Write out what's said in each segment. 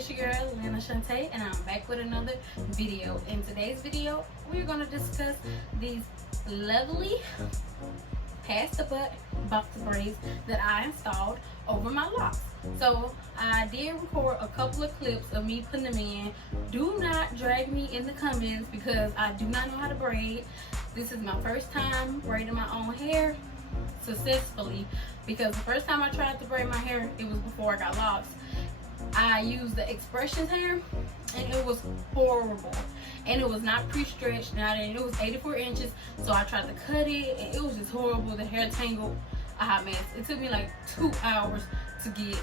it's your girl Lynn Ashanta, and I'm back with another video. In today's video, we're going to discuss these lovely past the butt box braids that I installed over my locks. So I did record a couple of clips of me putting them in. Do not drag me in the comments because I do not know how to braid. This is my first time braiding my own hair successfully, because the first time I tried to braid my hair, it was before I got locks. I used the Expressions hair and it was horrible, and it was not pre-stretched, and it was 84 inches, so I tried to cut it and it was just horrible. The hair tangled a hot mess. It took me like 2 hours to get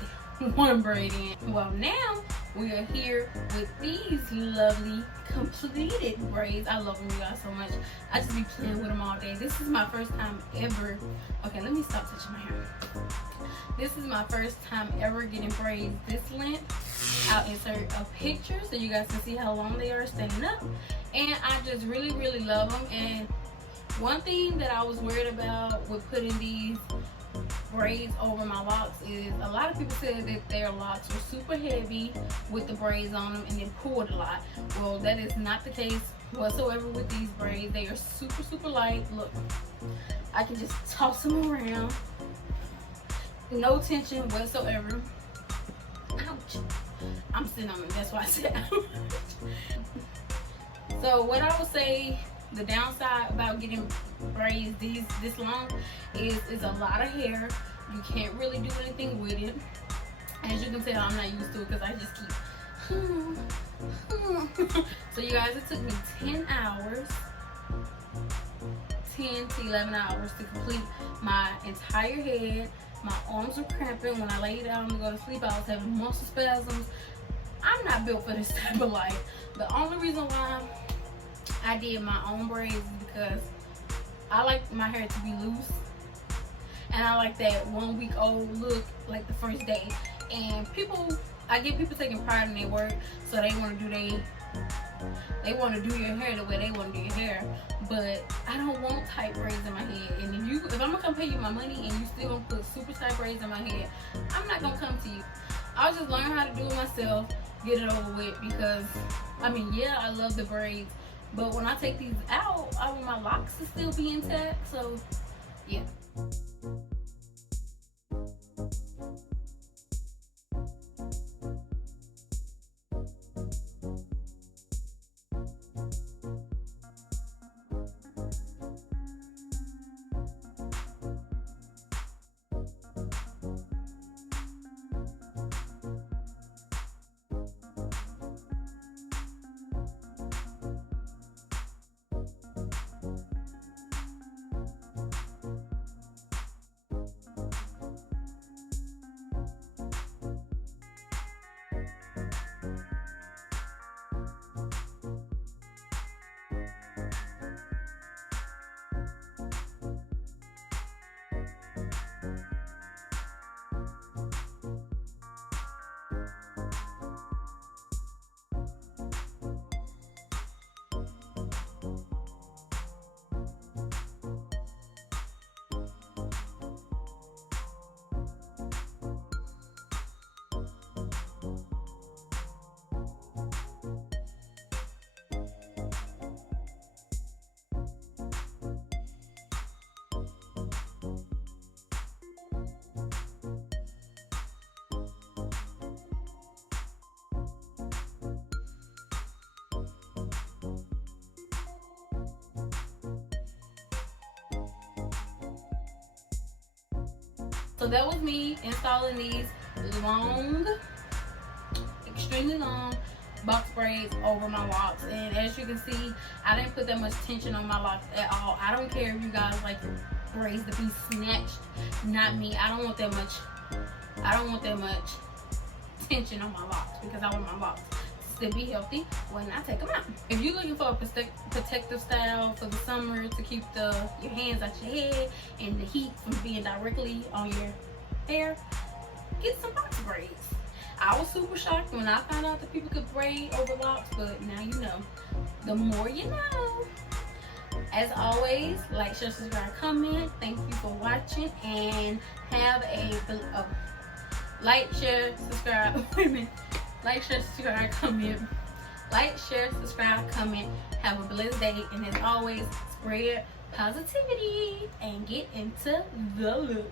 one braid in. Well, now we are here with these lovely completed braids. I love them, you guys, so much. I just be playing with them all day. This is my first time ever. Okay, let me stop touching my hair. This is my first time ever getting braids this length. I'll insert a picture so you guys can see how long they are standing up, and I just really love them. And one thing that I was worried about with putting these braids over my locks is a lot of people said that their locks were super heavy with the braids on them and they pulled a lot. Well, that is not the case whatsoever with these braids. They are super light. Look, I can just toss them around, no tension whatsoever. Ouch, I'm sitting on it, that's why I said ouch. So what I would say, the downside about getting braids this long is a lot of hair. You can't really do anything with it. As you can tell, I'm not used to it because I just keep so you guys, it took me 10 to 11 hours to complete my entire head. My arms were cramping. When I laid down to go to sleep, I was having muscle spasms. I'm not built for this type of life. The only reason why I did my own braids is because I like my hair to be loose, and I like that 1 week old look, like the first day. And I get people taking pride in their work, so they want to do your hair the way they want to do your hair. But I don't want tight braids in my head. And if I'm gonna come pay you my money and you still gonna put super tight braids in my head, I'm not gonna come to you. I was just learning how to do it myself, get it over with, because I mean, yeah, I love the braids, but when I take these out, I want my locks to still be intact. So yeah. So that was me installing these long, extremely long box braids over my locks. And as you can see, I didn't put that much tension on my locks at all. I don't care if you guys like your braids to be snatched. Not me. I don't want that much tension on my locks, because I want my locks to be healthy when I take them out. If you're looking for a protective style for the summer to keep your hands out your head and the heat from being directly on your hair, get some box braids. I was super shocked when I found out that people could braid over locks, but now you know. The more you know. As always, like, share, subscribe, comment. Thank you for watching, and have a like, share, subscribe. Wait a minute. Like, share, subscribe, comment. Like, share, subscribe, comment. Have a blessed day. And as always, spread positivity and get into the look.